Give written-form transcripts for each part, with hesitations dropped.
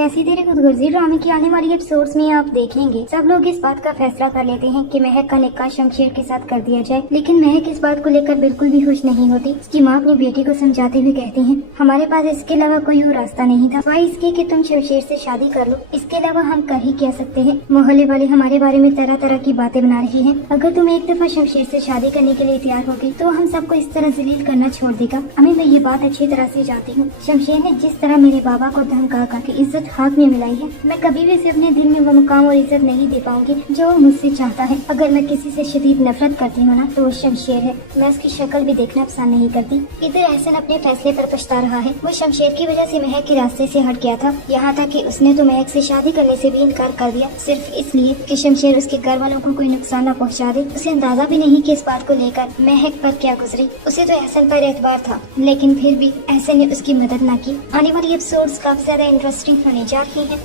कैसी तेरे खुदगर्जी ड्रामे की आने वाली एपिसोड्स में आप देखेंगे सब लोग इस बात का फैसला कर लेते हैं कि महक का निकाह शमशेर के साथ कर दिया जाए, लेकिन महक इस बात को लेकर बिल्कुल भी खुश नहीं होती। उसकी माँ अपनी बेटी को समझाते हुए कहती है, हमारे पास इसके अलावा कोई और रास्ता नहीं था, सिवाय इसके कि तुम शमशेर से शादी कर लो। इसके अलावा हम कर ही क्या सकते हैं। मोहल्ले वाले हमारे बारे में तरह तरह की बातें बना रही है। अगर तुम एक दफा शमशेर से शादी करने के लिए तैयार होगी तो हम सबको इस तरह जलील करना छोड़ देगा। अम्मी मैं ये बात अच्छी तरह से जानती हूँ। शमशेर ने जिस तरह मेरे बाबा को धमका करके इज्जत हाथ में मिलाई है, मैं कभी भी उसे अपने दिल में वो मुकाम और इज्जत नहीं दे पाऊंगी जो वो मुझसे चाहता है। अगर मैं किसी से शदीद नफरत करती हूँ ना तो वो शमशेर है। मैं उसकी शक्ल भी देखना पसंद नहीं करती। इधर एहसन अपने फैसले पर पछता रहा है। वो शमशेर की वजह से महक के रास्ते से हट गया था, यहाँ तक कि उसने तो महक से शादी करने से भी इनकार कर दिया, सिर्फ इसलिए कि शमशेर उसके घर वालों को कोई नुकसान न पहुँचा दे। उसे अंदाजा भी नहीं कि इस बात को लेकर महक पर क्या गुजरी। उसे तो एहसन पर एतबार था, लेकिन फिर भी एहसन ने उसकी मदद न की। आने वाली एपिसोड्स काफी ज्यादा इंटरेस्टिंग होने जा रही हैं।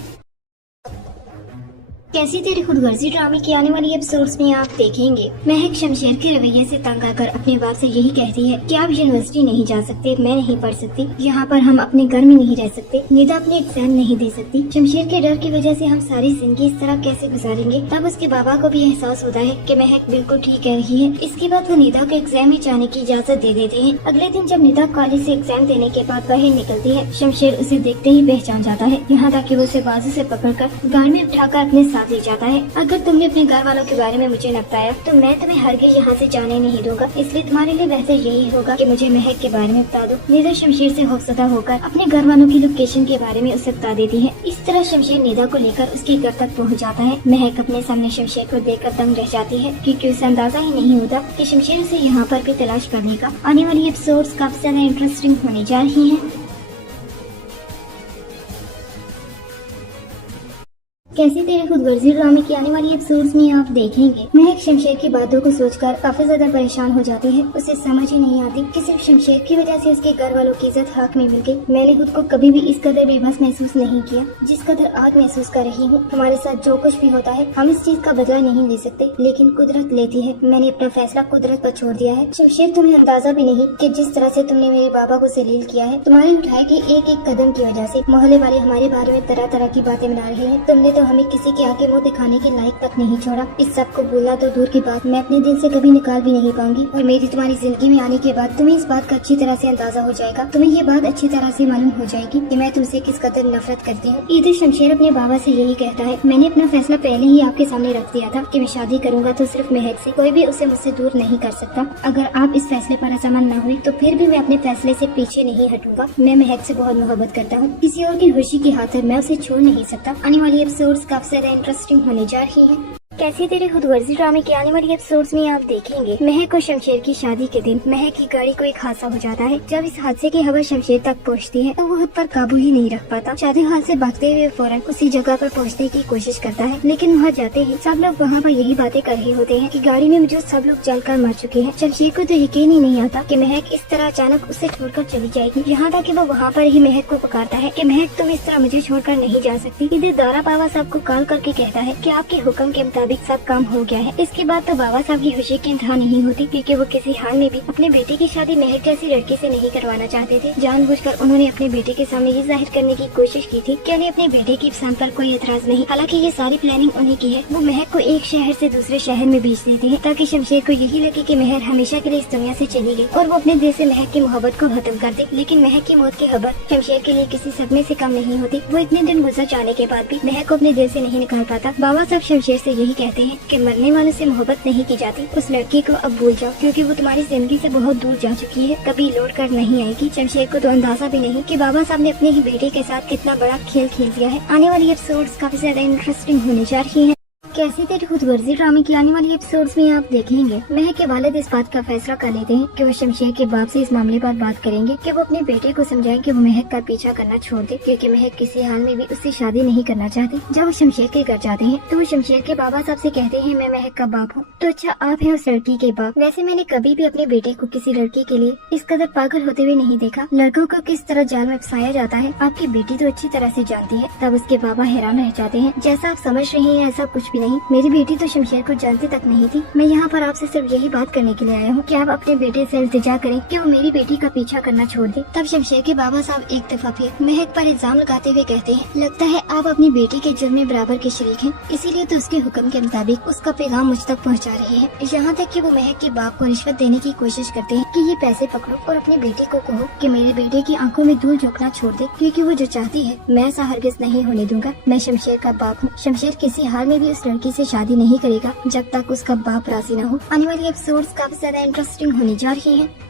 कैसी तेरी खुदगर्जी ड्रामे की आने वाली एपिसोड्स में आप देखेंगे महक शमशेर के रवैये से तंग आकर अपने बाप से यही कहती है कि आप यूनिवर्सिटी नहीं जा सकते, मैं नहीं पढ़ सकती, यहाँ पर हम अपने घर में नहीं रह सकते, निदा अपने एग्जाम नहीं दे सकती। शमशेर के डर की वजह से हम सारी जिंदगी इस तरह कैसे गुजारेंगे। तब उसके बाबा को भी एहसास होता है कि महक बिल्कुल ठीक कह रही है। इसके बाद वो निदा को एग्जाम में जाने की इजाजत दे देते हैं। अगले दिन जब निदा कॉलेज से एग्जाम देने के बाद बाहर निकलती है, शमशेर उसे देखते ही पहचान जाता है, यहाँ तक कि वो उसे बाजू से पकड़कर गाड़ी में उठाकर अपने साथ ले जाता है। अगर तुमने अपने घर वालों के बारे में मुझे न बताया तो मैं तुम्हें हरगिज़ यहाँ से जाने नहीं दूंगा, इसलिए तुम्हारे लिए बेहतर यही होगा कि मुझे महक के बारे में बता दो। निदा शमशेर से खौफजदा होकर अपने घर वालों की लोकेशन के बारे में उसे बता देती है। इस तरह शमशेर निदा को लेकर उसके घर तक पहुँच जाता है। महक अपने सामने शमशेर को देखकर दंग रह जाती है, क्योंकि उसे अंदाजा ही नहीं होता कि शमशेर उसे यहाँ पर भी तलाश कर लेगा। आने वाली एपिसोड्स काफी ज्यादा इंटरेस्टिंग होने जा रही है। कैसी तेरे खुदगर्जी ड्रामे की आने वाली एपिसोड्स में आप देखेंगे महक शमशेर की बातों को सोचकर काफी ज्यादा परेशान हो जाती है। उसे समझ ही नहीं आती कि सिर्फ शमशेर की वजह से उसके घर वालों की इज्जत हाथ में मिल गई। मैंने खुद को कभी भी इस कदर बेबस महसूस नहीं किया जिस कदर आज महसूस कर रही हूँ। हमारे साथ जो कुछ भी होता है हम इस चीज का बदला नहीं ले सकते, लेकिन कुदरत लेती है। मैंने अपना फैसला कुदरत पर छोड़ दिया है। शमशेर तुम्हें अंदाजा भी नहीं कि जिस तरह से तुमने मेरे बाबा को जलील किया है। तुम्हारे उठाए के एक एक कदम की वजह से मोहल्ले वाले हमारे बारे में तरह तरह की बातें बना रहे हैं। तुमने तो हमें किसी के आगे मुंह दिखाने के लायक तक नहीं छोड़ा। इस सब को बोलना तो दूर की बात, मैं अपने दिल से कभी निकाल भी नहीं पाऊंगी। और मेरी तुम्हारी जिंदगी में आने के बाद तुम्हें इस बात का अच्छी तरह से अंदाजा हो जाएगा। तुम्हें ये बात अच्छी तरह से मालूम हो जाएगी कि मैं तुमसे किस कदर नफरत करती हूँ। इधर शमशेर अपने बाबा से यही कहता है, मैंने अपना फैसला पहले ही आपके सामने रख दिया था कि मैं शादी करूंगा तो सिर्फ महक से, कोई भी उसे मुझसे दूर नहीं कर सकता। अगर आप इस फैसले पर रजामंद न हुई तो फिर भी मैं अपने फैसले से पीछे नहीं हटूंगा। मैं महक से बहुत मोहब्बत करता हूँ, किसी और की खुशी की खातिर मैं उसे छोड़ नहीं सकता। आने वाली एपिसोड्स काफी ज्यादा इंटरेस्टिंग होने जा रही है। कैसी तेरे खुदगर्जी ड्रामे की आने वाली एपिसोड्स में आप देखेंगे महक और शमशेर की शादी के दिन महक की गाड़ी को एक हादसा हो जाता है। जब इस हादसे की खबर शमशेर तक पहुंचती है तो वो खुद पर काबू ही नहीं रख पाता। शादी हाल से भागते हुए फौरन उसी जगह पर पहुंचने की कोशिश करता है, लेकिन वहाँ जाते ही सब लोग वहाँ पर यही बातें कर रहे होते हैं कि गाड़ी में मौजूद सब लोग जलकर मर चुके हैं। शमशेर को तो यकीन ही नहीं आता कि महक इस तरह अचानक उसे छोड़कर चली जाएगी। यहाँ तक कि वो वहाँ पर ही महक को पुकारता है कि महक तुम इस तरह मुझे छोड़कर नहीं जा सकती। इधर दौरा बाबा साहब को कॉल करके कहता है कि आपके हुक्म के मुताबिक सब काम हो गया है। इसके बाद तो बाबा साहब की खुशी की इंतहा नहीं होती, क्योंकि वो किसी हाल में भी अपने बेटे की शादी महक जैसी लड़की से नहीं करवाना चाहते थे। जानबूझकर उन्होंने अपने बेटे के सामने ये जाहिर करने की कोशिश की थी कि उन्हें अपने बेटे की पसंद पर कोई एतराज नहीं। हालांकि ये सारी प्लानिंग उन्हीं की है। वो महक को एक शहर से दूसरे शहर में भेज देते हैं ताकि शमशेर को यही लगे कि महक हमेशा के लिए इस दुनिया से चली गई और वो अपने दिल से महक की मोहब्बत को खत्म कर दे। लेकिन महक की मौत की खबर शमशेर के लिए किसी सदमे से कम नहीं होती। वो इतने दिन गुजर जाने के बाद भी महक को अपने दिल से नहीं निकाल पाता। बाबा साहब शमशेर से यही कहते हैं कि मरने वालों से मोहब्बत नहीं की जाती। उस लड़की को अब भूल जाओ, क्योंकि वो तुम्हारी जिंदगी से बहुत दूर जा चुकी है, कभी लौट कर नहीं आएगी। शमशेर को तो अंदाजा भी नहीं कि बाबा साहब ने अपने ही बेटे के साथ कितना बड़ा खेल खेल दिया है। आने वाली एपिसोड्स काफी ज्यादा इंटरेस्टिंग होने जा रही है। कैसी तेरी खुदगर्जी ड्रामे की आने वाली एपिसोड्स में आप देखेंगे महक के वालिद इस बात का फैसला कर लेते हैं कि वो शमशेर के बाप से इस मामले पर बात करेंगे कि वो अपने बेटे को समझाएं कि वो महक का पीछा करना छोड़ दे, क्योंकि महक किसी हाल में भी उससे शादी नहीं करना चाहती। जब वो शमशेर के घर जाते हैं तो वो शमशेर के बाबा साहब से कहते हैं, मैं महक का बाप हूँ। तो अच्छा आप हैं उस लड़की के बाप। वैसे मैंने कभी भी अपने बेटे को किसी लड़की के लिए इस कदर पागल होते हुए नहीं देखा। लड़कों को किस तरह जाल में फंसाया जाता है आपकी बेटी तो अच्छी तरह से जानती है। तब उसके बाबा हैरान रह जाते हैं, जैसा आप समझ रहे हैं ऐसा कुछ भी नहीं, मेरी बेटी तो शमशेर को जानती तक नहीं थी। मैं यहाँ पर आपसे सिर्फ यही बात करने के लिए आया हूँ कि आप अपने बेटे से इल्तिजा करें कि वो मेरी बेटी का पीछा करना छोड़ दे। तब शमशेर के बाबा साहब एक दफा फिर महक पर इल्जाम लगाते हुए कहते हैं, लगता है आप अपनी बेटी के जुर्म में बराबर के शरीक हैं, इसीलिए तो उसके हुक्म के मुताबिक उसका पैगाम मुझ तक पहुँचा रहे हैं। यहाँ तक कि वो महक के बाप को रिश्वत देने की कोशिश करते हैं कि ये पैसे पकड़ो और अपनी बेटी को कहो कि मेरे बेटे की आंखों में धूल झोंकना छोड़ दे, क्योंकि वो जो चाहती है मैं ऐसा हरगिज नहीं होने दूंगा। मैं शमशेर का बाप हूँ। शमशेर किसी हाल में भी उस लड़की से शादी नहीं करेगा जब तक उसका बाप राजी न हो। आने वाली एपिसोड्स काफी ज्यादा इंटरेस्टिंग होने जा रही हैं।